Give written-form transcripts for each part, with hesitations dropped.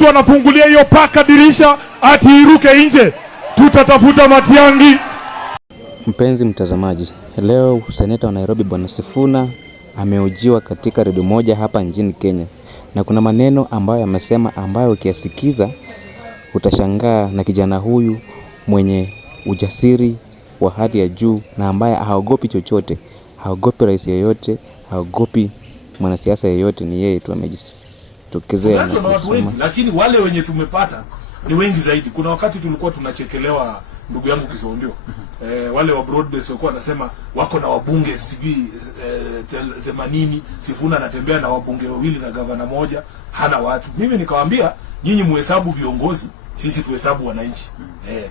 Wanafungulia hiyo paka dirisha ati iruke nje, tutatafuta Matiang'i. Mpenzi mtazamaji, leo seneta wa Nairobi Bwana Sifuna amehojiwa katika redio moja hapa nchini Kenya, na kuna maneno ambayo amesema ambayo ukiyasikiza utashangaa, na kijana huyu mwenye ujasiri wa hali ya juu na ambaye haogopi chochote, haogopi rais yeyote, haogopi mwanasiasa yeyote, ni yeye tu amejitokezea na kusema. Lakini wale wenye tumepata ni wengi zaidi. Kuna wakati tulikuwa tunachekelewa, ndugu yangu Kisondio, wale wa broadbase walikuwa wanasema wako na wabunge sijui 80, Sifuna anatembea na wabunge wawili na gavana moja, hana watu. Mimi nikawaambia nyinyi muhesabu viongozi, sisi tuhesabu wananchi.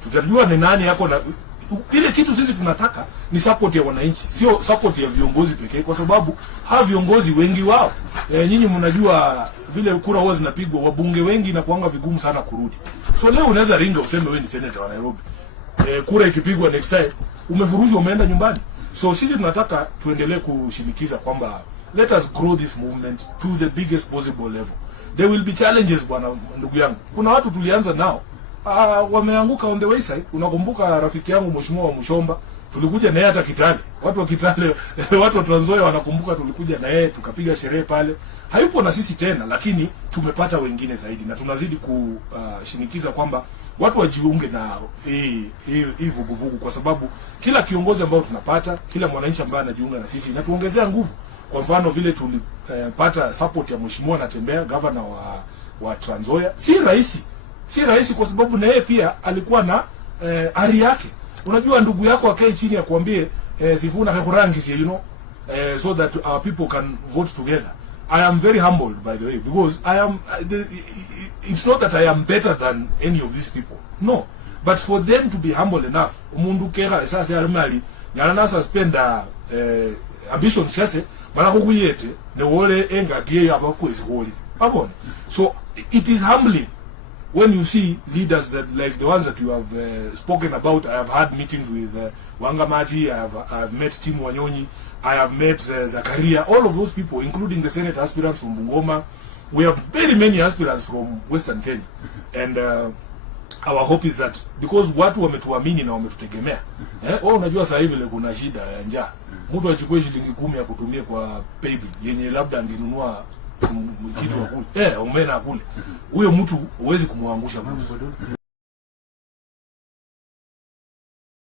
Tutajua ni nani yako na kile kitu. Sisi tunataka ni support ya wananchi, sio support ya viongozi pekee, kwa sababu hawa viongozi wengi wao nyinyi mnajua vile kura huwa zinapigwa, wabunge wengi na kuanga vigumu sana kurudi. So leo unaweza ringa useme wewe ni senator wa Nairobi, kura ikipigwa next time umefuruzwa, umeenda nyumbani. So sisi tunataka tuendelee kushinikiza kwamba let us grow this movement to the biggest possible level. There will be challenges bwana, ndugu yangu. Kuna watu tulianza nao wameanguka on the wayside. Unakumbuka rafiki yangu Mheshimiwa wa Mshomba, tulikuja naye hata Kitale. Watu wa Kitale, watu wa Trans Nzoia wanakumbuka, tulikuja na yeye tukapiga sherehe pale. Hayupo na sisi tena, lakini tumepata wengine zaidi, na tunazidi kushinikiza kwamba watu wajiunge na hii vuguvugu, kwa sababu kila kiongozi ambao tunapata, kila mwananchi ambaye anajiunga na sisi inatuongezea nguvu. Kwa mfano vile tulipata support ya Mheshimiwa Natembea, governor wa Trans Nzoia. Si rahisi kwa sababu na yeye pia alikuwa na ari yake. Unajua ndugu yako akae chini ya kuambie Sifuna hakurangi, you know, so that our people can vote together. I am very humbled, by the way, because it's not that I am better than any of these people. No. But for them to be humble enough, umundu kera sasa alimali nyana suspend ambition sase mara kukuyete ne wole enga die abako iziholi. Abone. So it is humbling when you see leaders that like the ones that you have spoken about. I have had meetings with Wangamaji, I have met Tim Wanyonyi, I have met Zakaria, all of those people, including the Senate aspirants from Bungoma. We have very many aspirants from Western Kenya, and our hope is that because watu wametuamini na wametutegemea, unajua sasa hivi kuna shida ya njaa, mtu achukue shilingi 10 ya kutumia kwa paybill yenye labda angenunua kitu kule, umena kule, huyo mtu huwezi kumwangusha mtu.